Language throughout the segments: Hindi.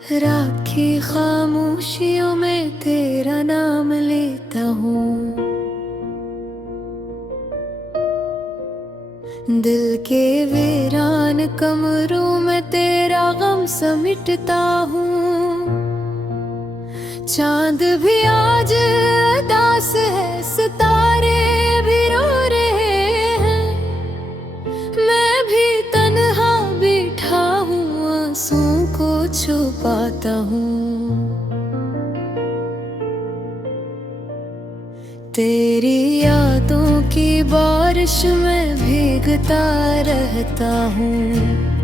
राखी खामोशियों में तेरा नाम लेता हूँ। दिल के वीरान कमरों में तेरा गम समिटता हूँ। चांद भी आज उदास है, सितारे भी रो रहे हैं। मैं भी तन्हा बैठा हूँ, आंसुओं को छुपाता हूँ। तेरी यादों की बारिश में भीगता रहता हूँ।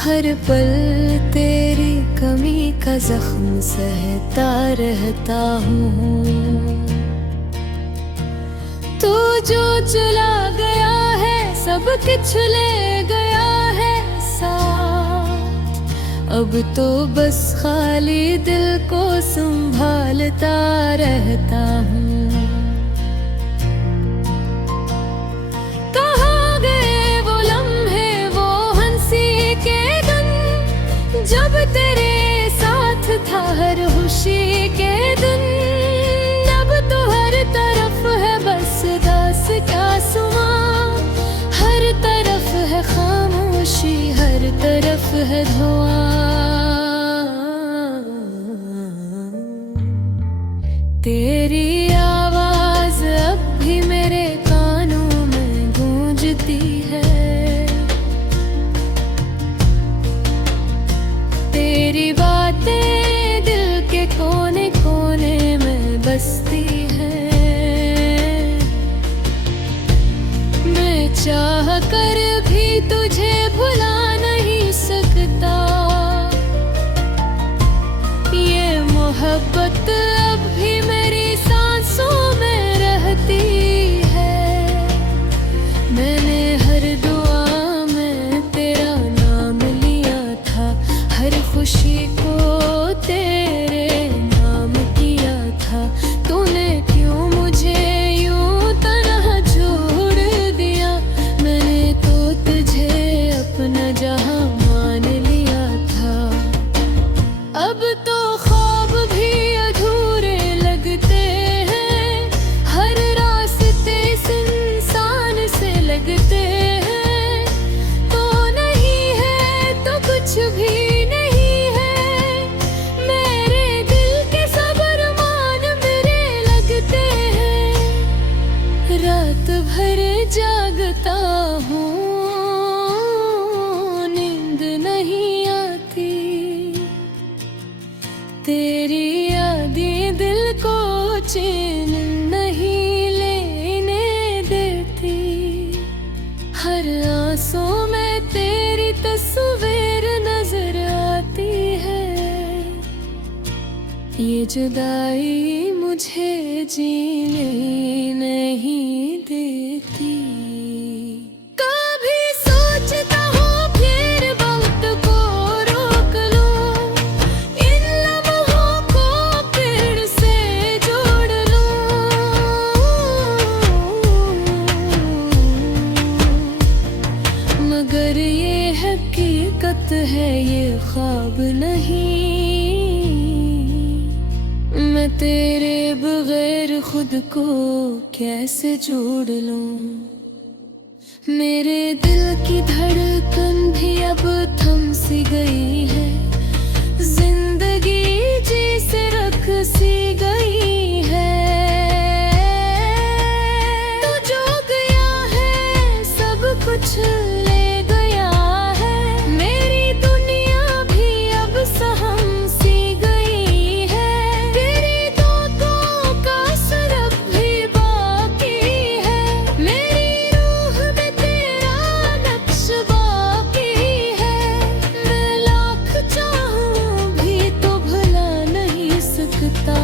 हर पल तेरी कमी का जख्म सहता रहता हूँ। तू जो चला गया है, सब कुछ ले गया है साथ। अब तो बस खाली दिल को संभालता रहता हूँ। कहाँ गए वो लम्हे, वो हंसी के दिन, जब तेरे साथ था हर खुशी के दिन। अब तो हर तरफ है बस दास का सुमा, हर तरफ है खामोशी, हर तरफ है धुआं। तेरी आवाज अब भी मेरे कानों में गूंजती है। तेरी बातें दिल के कोने कोने में बसती है। मैं चाह कर भी तुझे भुला नहीं सकता। ये मोहब्बत अब भी मेरी सांसों में रहती है। मैंने हर दुआ में तेरा नाम लिया था, हर खुशी को तेरे नाम किया था। तूने क्यों मुझे यूं तन्हा छोड़ दिया? मैंने तो तुझे अपना जहां मान लिया था। अब तो ख्वाब भी अधूरे लगते हैं, हर रास्ते इस इंसान से लगते हैं। तो नहीं है तो कुछ भी नहीं है, मेरे दिल के सब अरमान मेरे लगते हैं। रात भर जागता हूँ, नींद नहीं आती। तेरी यादें दिल को चैन नहीं लेने देती। हर आंसू में तेरी तस्वीर नजर आती है। ये जुदाई मुझे जीने नहीं देती। कभी सोचता हूँ फिर वक्त को रोक लूं, इन लम्हों को फिर से जोड़ लूं। मगर ये हकीकत है, ये ख्वाब नहीं। मैं तेरे बगैर खुद को कैसे जोड़ लूं? मेरे दिल की धड़कन भी अब थम सी गई है। जिंदगी जी से रख सी गई है। तू जो गया है सब कुछ ले गया है। मेरी दुनिया भी अब सहम सी गई है। तेरी दोस्तों का सरब भी बाकी है। मेरी रूह में तेरा नक्श बाकी है। मैं लाख चाहूं भी तो भुला नहीं सकता।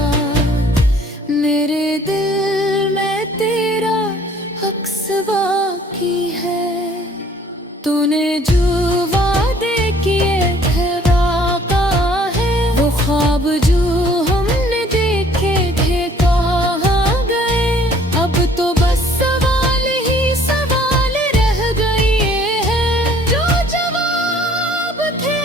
मेरे दिल में तेरा अक्स बाकी है। तूने जो वादे किए थे वाक़ा है, वो ख्वाब जो हमने देखे थे कहाँ गए? अब तो बस सवाल ही सवाल रह गए हैं। जो जवाब थे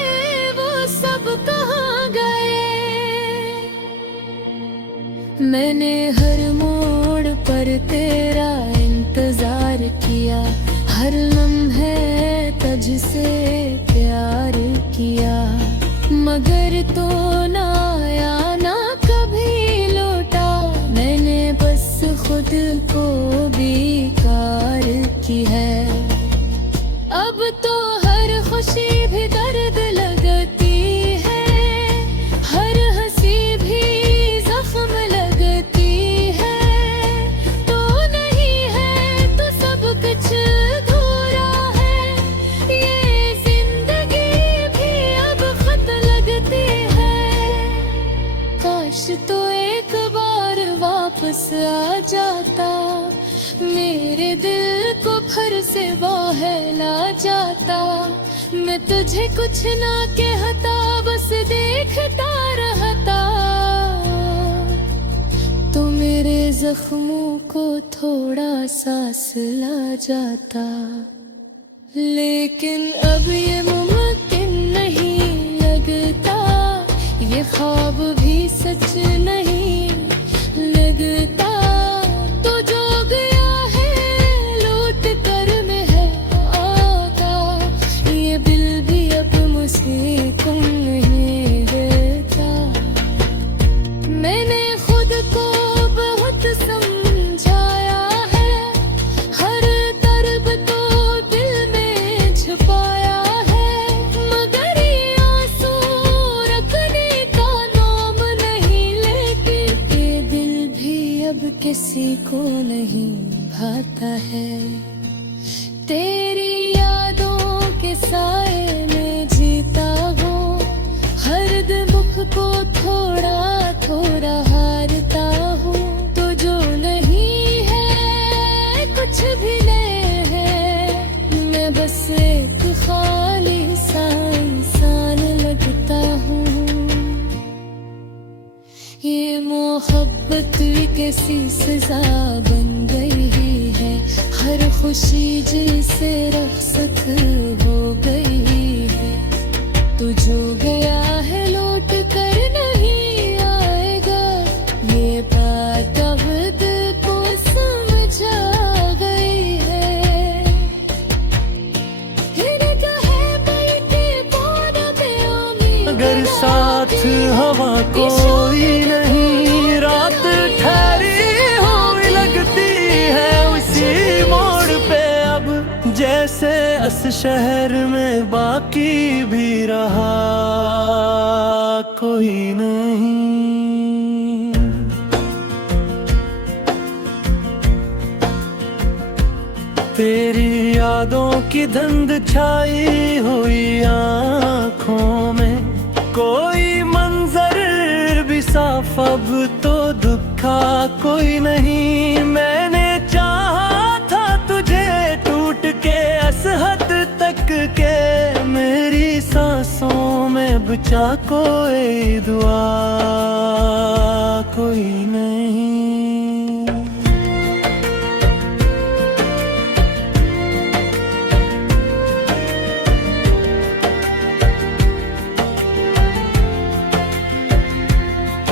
हर से बहला जाता। मैं तुझे कुछ ना कहता, बस देखता रहता। तो मेरे जख्मों को थोड़ा सा सिला जाता। लेकिन अब ये मुमकिन नहीं लगता, ये ख्वाब भी सच नहीं लगता। तो जो गया है लौट कर में है आता, ये दिल भी अब मुझसे कम नहीं रहता। मैंने खुद को बहुत समझाया है, हर दर्द तो दिल में छुपाया है। मगर ये आंसू रखने का नाम नहीं लेती, ये दिल भी अब किसी को नहीं भाता है। तेरी यादों के साए में जीता हूँ, हर दुख को थोड़ा थोड़ा हारता हूँ। तो जो नहीं है कुछ भी नहीं है, मैं बस एक खाली सा इंसान लगता हूँ। ये मोहब्बत भी कैसी सजा बन गई है, हर खुशी जिसे रुखसत हो गई है। तो जो गया है लौट कर नहीं आएगा, ये बात अब दिल को समझ आ गई है। फिर क्या है बैठे पौध पे उम्मीद, अगर साथ हवा कोई नहीं, रात ठहरी हुई लगती है उसी मोड़ पे अब। जैसे इस शहर में बाकी भी रहा कोई नहीं। तेरी यादों की धुंध छाई हुई आँखों में, कोई मंजर भी साफ अब तो दुखा कोई नहीं। मैंने चाहा था तुझे टूट के इस हद तक के, मेरी सांसों में बचा कोई दुआ कोई नहीं।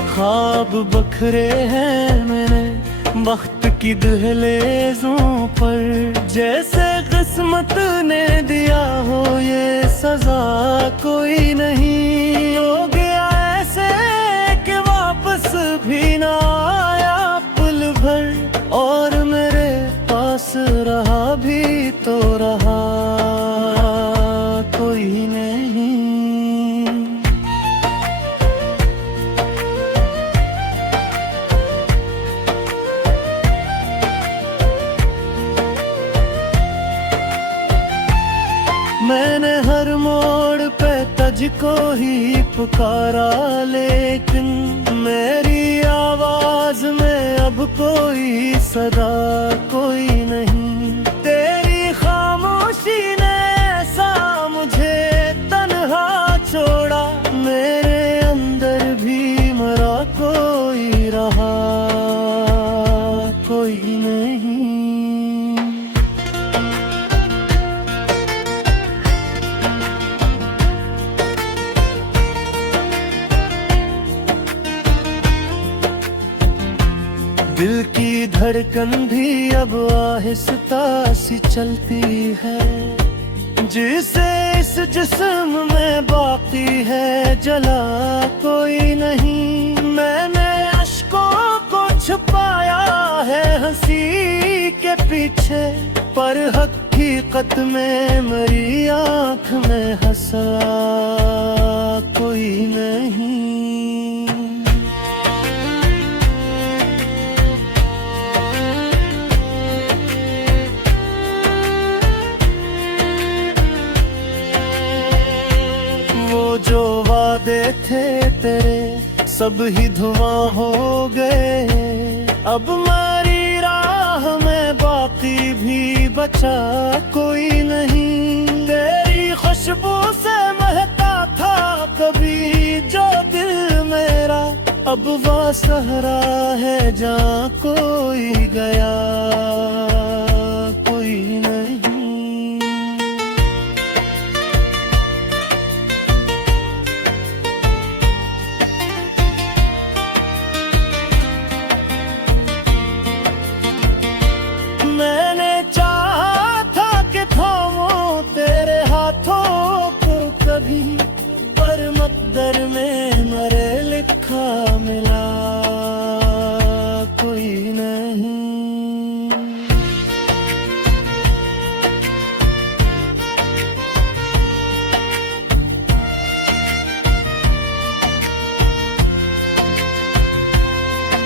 ख्वाब बखरे हैं मैंने वक्त की दहलीजों पर, जैसे किस्मत ने दिया हो ये सजा कोई नहीं। हो गया ऐसे कि वापस भी ना आया पल भर, और मेरे पास रहा भी तो रहा कोई नहीं। मैंने हर मोड़ पे तुझको ही पुकारा, लेकिन मेरी आवाज में अब कोई सदा कोई नहीं। तेरी खामोशी ने ऐसा मुझे तन्हा छोड़ा, मेरे अंदर भी मरा कोई रहा कोई नहीं। दिल की धड़कन भी अब आहिस्ता सी चलती है, जिसे इस जिस्म में बाकी है जला कोई नहीं। मैंने अश्कों को छुपाया है हंसी के पीछे, पर हकीकत में मेरी आँख में हंसा कोई नहीं। जो वादे थे तेरे सब ही धुआं हो गए, अब मेरी राह में बाकी भी बचा कोई नहीं। तेरी खुशबू से महका था कभी जो दिल मेरा, अब वह सहरा है जहाँ कोई गया कोई नहीं। मैंने चाहा था कि थामो तेरे हाथों को कभी, पर मकदर में मरे लिखा मिला कोई नहीं।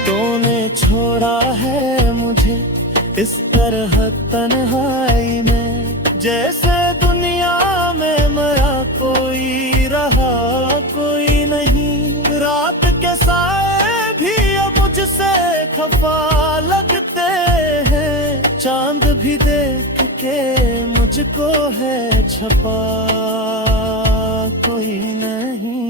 तूने छोड़ा है मुझे इस तरह तन्हाई में, जैसे दुनिया में मरा कोई रहा कोई नहीं। रात के साए भी अब मुझसे खफा लगते हैं, चांद भी देख के मुझको है छपा कोई नहीं।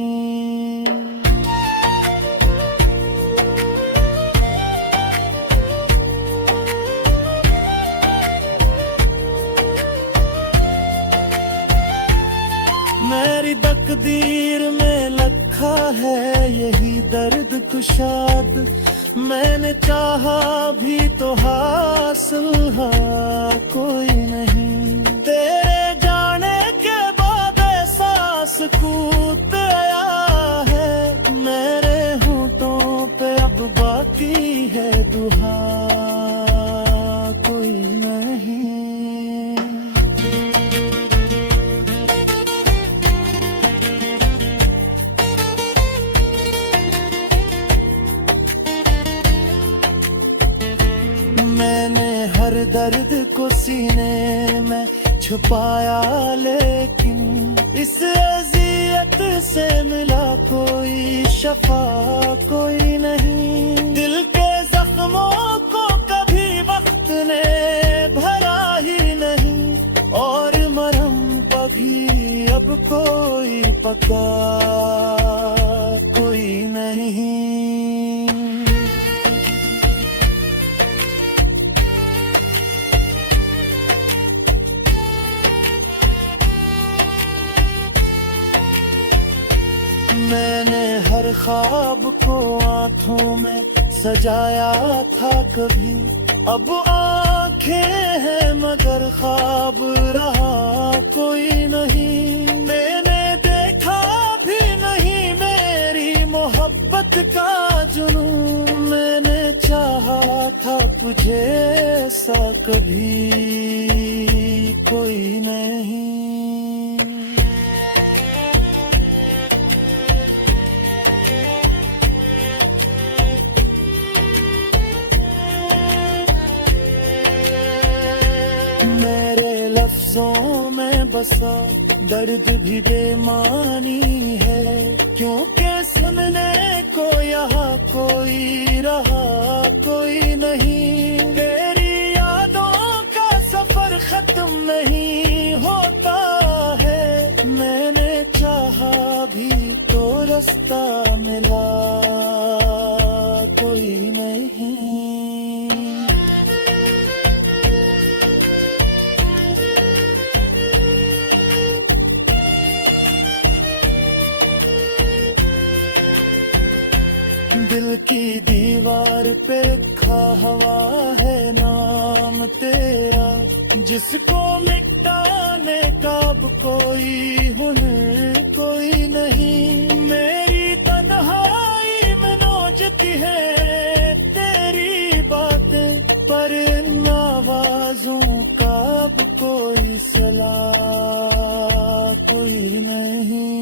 मेरी तकदीर में लिखा है यही दर्द कुशाद, मैंने चाहा भी तो हासिल कोई नहीं। तेरे जाने के बाद एहसास कूद आया है, मेरे होठों पे अब बाकी है दुआ कोई नहीं। मैंने हर दर्द को सीने में छुपाया, लेकिन इस अज़ियत से मिला कोई शफा कोई नहीं। दिल के जख्मों को कभी वक्त ने भरा ही नहीं, और मरहम भी अब कोई पका कोई नहीं। मैंने हर ख्वाब को आँखों में सजाया था कभी, अब आँखें हैं मगर ख्वाब रहा कोई नहीं। मैंने देखा भी नहीं मेरी मोहब्बत का जुनून, मैंने चाहा था तुझे सा कभी कोई नहीं। मेरे लफ्जों में बसा दर्द भी बेमानी है, क्योंकि सुनने को यहाँ कोई रहा कोई नहीं। तेरी यादों का सफर खत्म नहीं होता है, मैंने चाहा भी तो रास्ता मिला कोई नहीं। दिल की दीवार पे लिखा हवा है नाम तेरा, जिसको मिटाने का अब कोई हुनर कोई नहीं। मेरी तन्हाई में नोचती है तेरी बातें, पर इन आवाजों का अब कोई सलाह कोई नहीं।